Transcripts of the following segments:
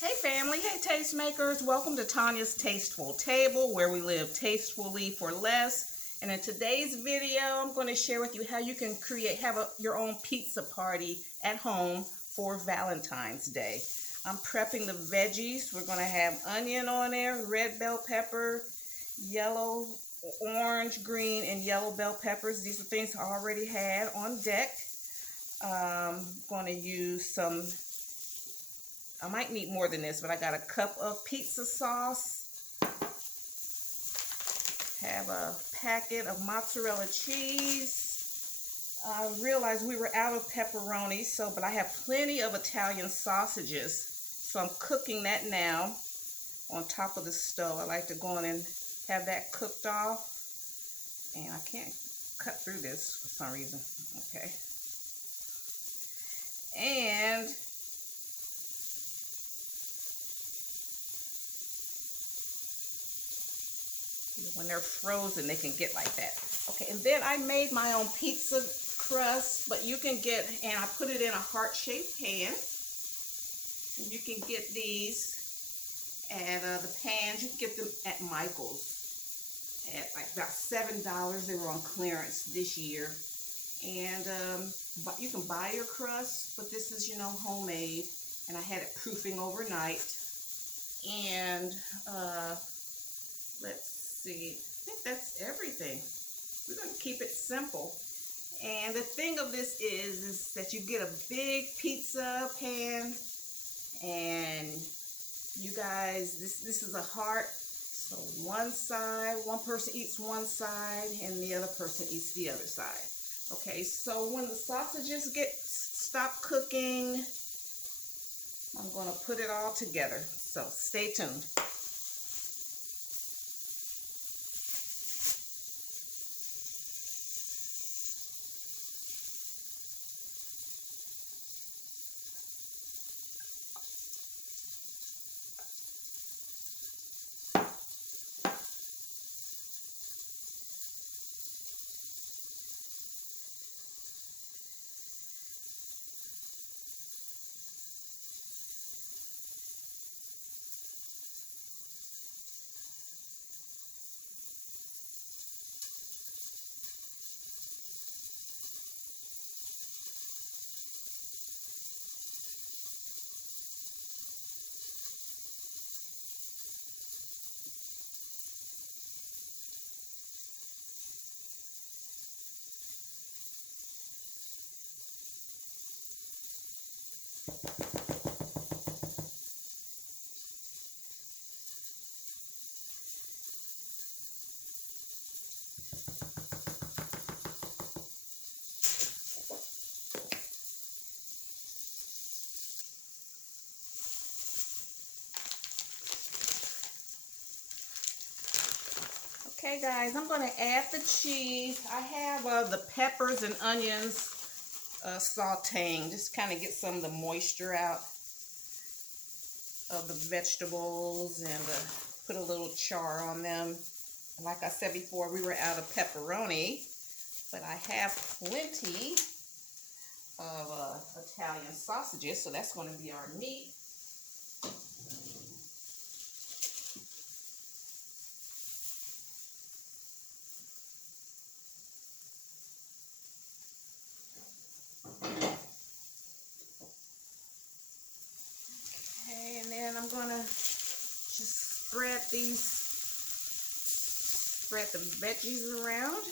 Hey family, hey tastemakers, welcome to Tanya's Tasteful Table, where we live tastefully for less. And in today's video, I'm going to share with you how you can have your own pizza party at home for Valentine's Day. I'm prepping the veggies. We're going to have onion on there, red bell pepper, yellow, orange, green, and yellow bell peppers. These are things I already had on deck. I'm going to use I might need more than this, but I got a cup of pizza sauce. Have a packet of mozzarella cheese. I realized we were out of pepperoni, but I have plenty of Italian sausages. So I'm cooking that now on top of the stove. I like to go in and have that cooked off. And I can't cut through this for some reason. Okay. And when they're frozen, they can get like that. Okay, and then I made my own pizza crust, but you can and I put it in a heart-shaped pan. And you can get these at the pans. You can get them at Michael's at like about $7. They were on clearance this year. And you can buy your crust, but this is, homemade. And I had it proofing overnight. And let's see, I think that's everything. We're going to keep it simple. And the thing of this is that you get a big pizza pan, and you guys, this is a heart. So one person eats one side and the other person eats the other side. Okay, so when the sausages stop cooking, I'm going to put it all together. So stay tuned. Okay guys, I'm going to add the cheese. I have the peppers and onions sauteing. Just kind of get some of the moisture out of the vegetables and put a little char on them. Like I said before, we were out of pepperoni, but I have plenty of Italian sausages, so that's going to be our meat. And then I'm gonna just spread the veggies around.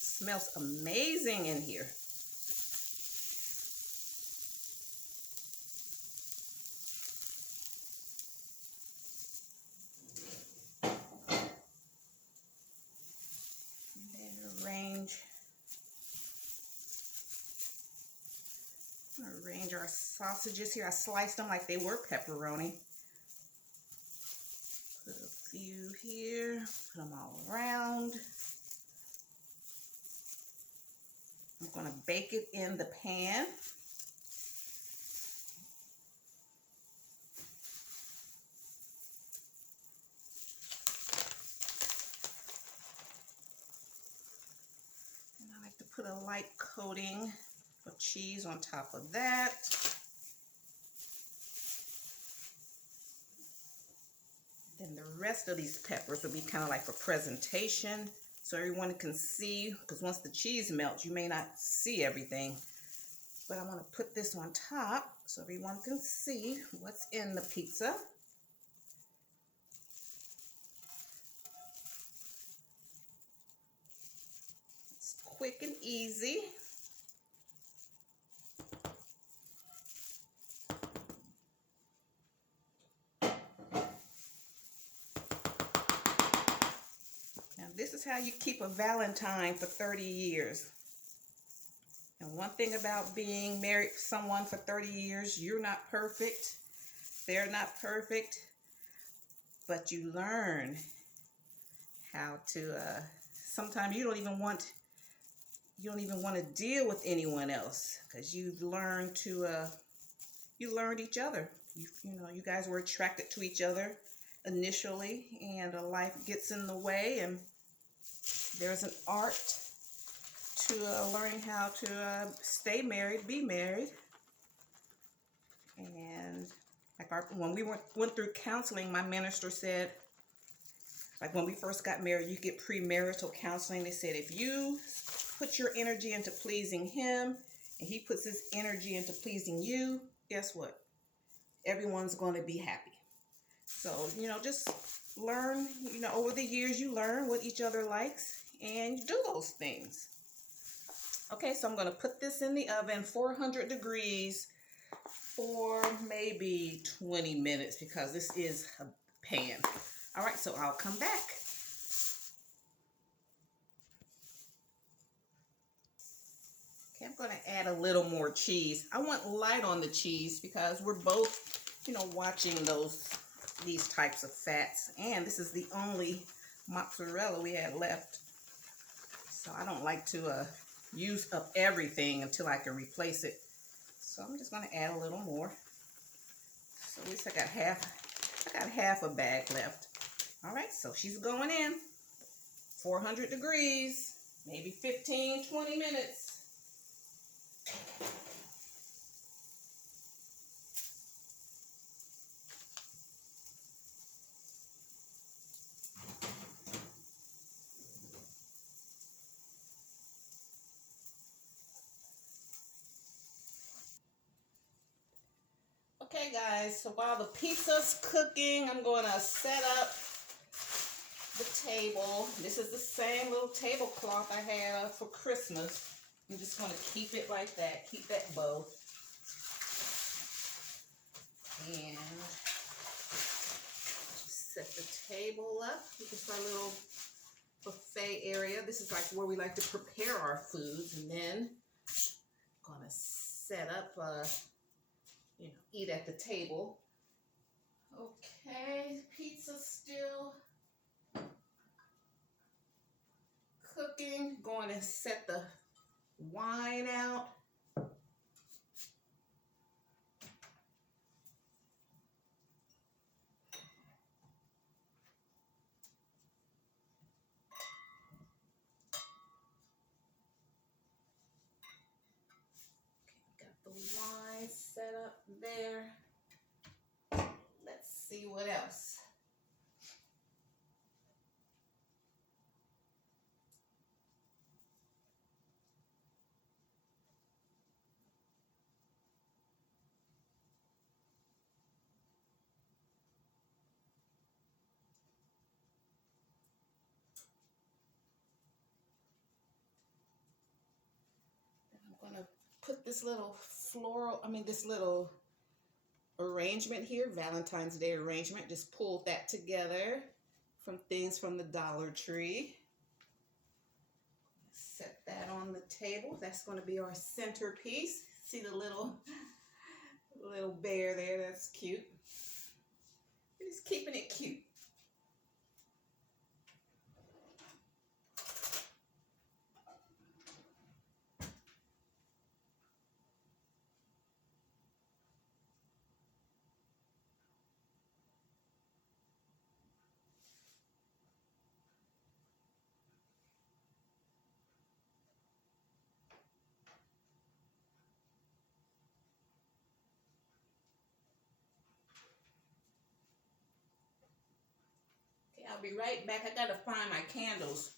Smells amazing in here. And then arrange our sausages here. I sliced them like they were pepperoni. Put a few here, put them all around. I'm going to bake it in the pan. And I like to put a light coating of cheese on top of that. Then the rest of these peppers will be kind of like for presentation, so everyone can see, because once the cheese melts, you may not see everything. But I want to put this on top so everyone can see what's in the pizza. It's quick and easy. Now this is how you keep a Valentine for 30 years. And one thing about being married to someone for 30 years, you're not perfect. They're not perfect. But you learn how to, sometimes you don't even want to deal with anyone else, because you've learned to, you learned each other. You guys were attracted to each other initially, and life gets in the way, and there's an art to learning how to stay married, be married. And like when we went through counseling, my minister said, like when we first got married, you get premarital counseling. They said if you put your energy into pleasing him and he puts his energy into pleasing you, guess what? Everyone's going to be happy. So, just learn, over the years you learn what each other likes and you do those things. Okay, so I'm going to put this in the oven, 400 degrees for maybe 20 minutes because this is a pan. All right, so I'll come back. Okay, I'm going to add a little more cheese. I want light on the cheese because we're both, watching these types of fats. And this is the only mozzarella we had left. So I don't like to use up everything until I can replace it. So I'm just going to add a little more. So at least I got half a bag left. All right, so she's going in. 400 degrees, maybe 15, 20 minutes. Okay guys, so while the pizza's cooking, I'm going to set up the table. This is the same little tablecloth I had for Christmas. I'm just going to keep it like that, keep that bow. And just set the table up. This is our little buffet area. This is like where we like to prepare our foods, and then I'm going to set up, eat at the table. Okay, pizza's still cooking. Going to set the wine out. Okay, got the wine set up there. Let's see what else. I'm going to put this little this little arrangement here, Valentine's Day arrangement. Just pulled that together from things from the Dollar Tree. Set that on the table. That's going to be our centerpiece. See the little bear there? That's cute. We're just keeping it cute. Okay, I'll be right back. I gotta find my candles.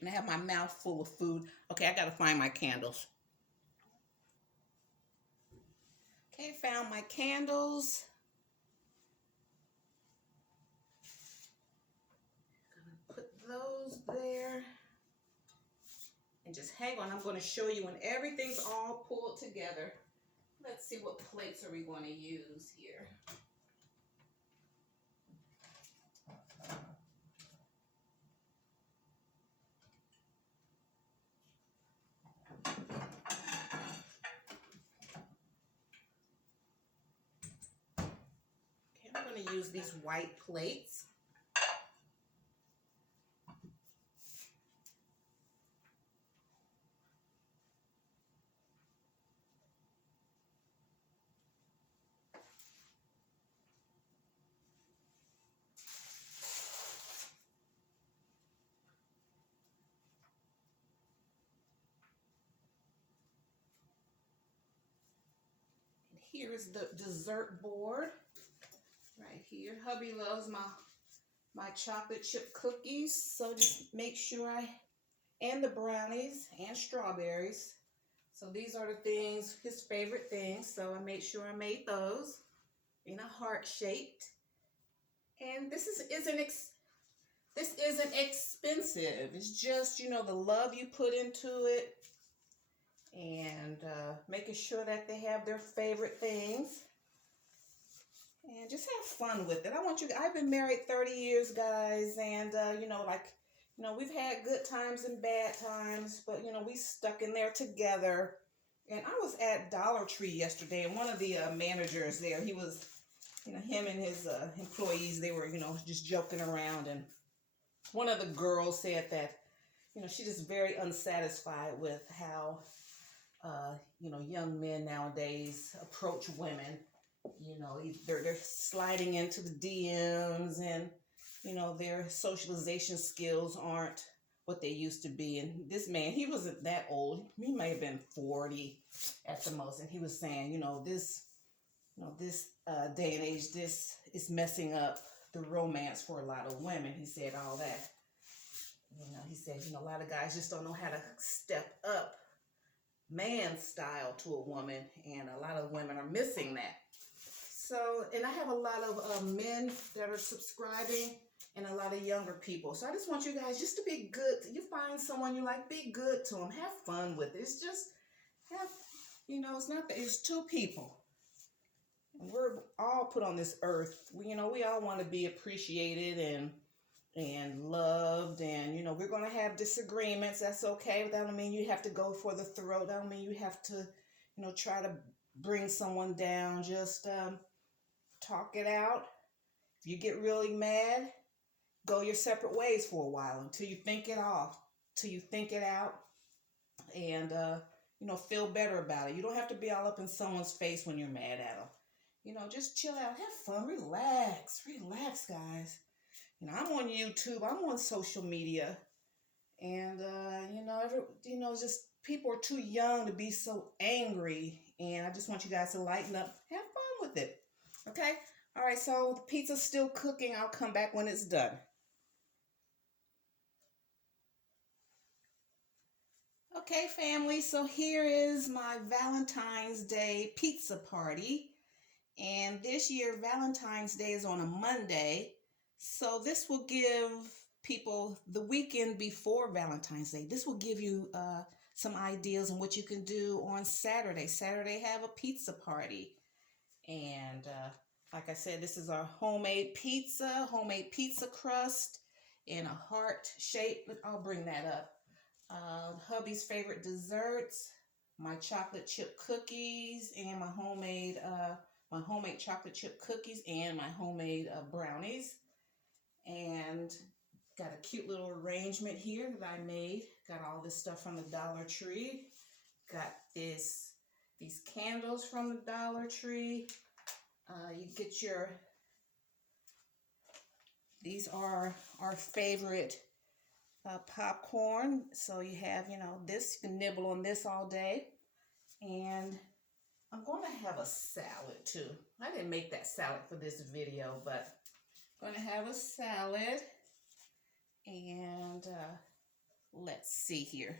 And I have my mouth full of food. Okay, I gotta find my candles. Okay, found my candles. Gonna put those there. And just hang on, I'm gonna show you when everything's all pulled together. Let's see what plates are we gonna use here. Okay, I'm gonna use these white plates. Here's the dessert board right here. Hubby loves my chocolate chip cookies, so just make sure and the brownies and strawberries. So these are the things, his favorite things, so I made sure I made those in a heart shaped. And this isn't expensive. It's just, you know, the love you put into it, and making sure that they have their favorite things, and just have fun with it. I've been married 30 years, guys, and you know, we've had good times and bad times, but you know, we stuck in there together. And I was at Dollar Tree yesterday, and one of the managers there, he was, you know, him and his employees, they were, you know, just joking around, and one of the girls said that, you know, she's just very unsatisfied with how you know, young men nowadays approach women. You know, they're sliding into the DMs, and you know, their socialization skills aren't what they used to be. And this man, he wasn't that old. He may have been 40 at the most, and he was saying, you know, this day and age, this is messing up the romance for a lot of women. He said all that. You know, he said, you know, a lot of guys just don't know how to step up man style to a woman, and a lot of women are missing that. So, and I have a lot of men that are subscribing, and a lot of younger people. So I just want you guys just to be good. You find someone you like, be good to them. Have fun with it. It's just you know, it's two people. And we're all put on this earth. You know, we all want to be appreciated and loved, and you know, we're going to have disagreements. That's okay, but that don't mean you have to go for the throat. That don't mean you have to, you know, try to bring someone down. Just talk it out. If you get really mad, go your separate ways for a while until you think it off, till you think it out, and you know, feel better about it. You don't have to be all up in someone's face when you're mad at them. You know, just chill out, have fun, relax, guys. You know, I'm on YouTube, I'm on social media, and you know, just people are too young to be so angry, and I just want you guys to lighten up, have fun with it. Okay? All right, so the pizza's still cooking. I'll come back when it's done. Okay, family, so here is my Valentine's Day pizza party. And this year, Valentine's Day is on a Monday. So this will give people the weekend before Valentine's Day. This will give you some ideas on what you can do on Saturday. Saturday, have a pizza party. And like I said, this is our homemade pizza crust in a heart shape. I'll bring that up. Hubby's favorite desserts, my chocolate chip cookies, and my homemade chocolate chip cookies, and my homemade brownies. And got a cute little arrangement here that I made. Got all this stuff from the Dollar Tree. Got these candles from the Dollar Tree. You get these are our favorite popcorn. So you have, you know, this, you can nibble on this all day. And I'm going to have a salad too. I didn't make that salad for this video, but I'm going to have a salad. And let's see here.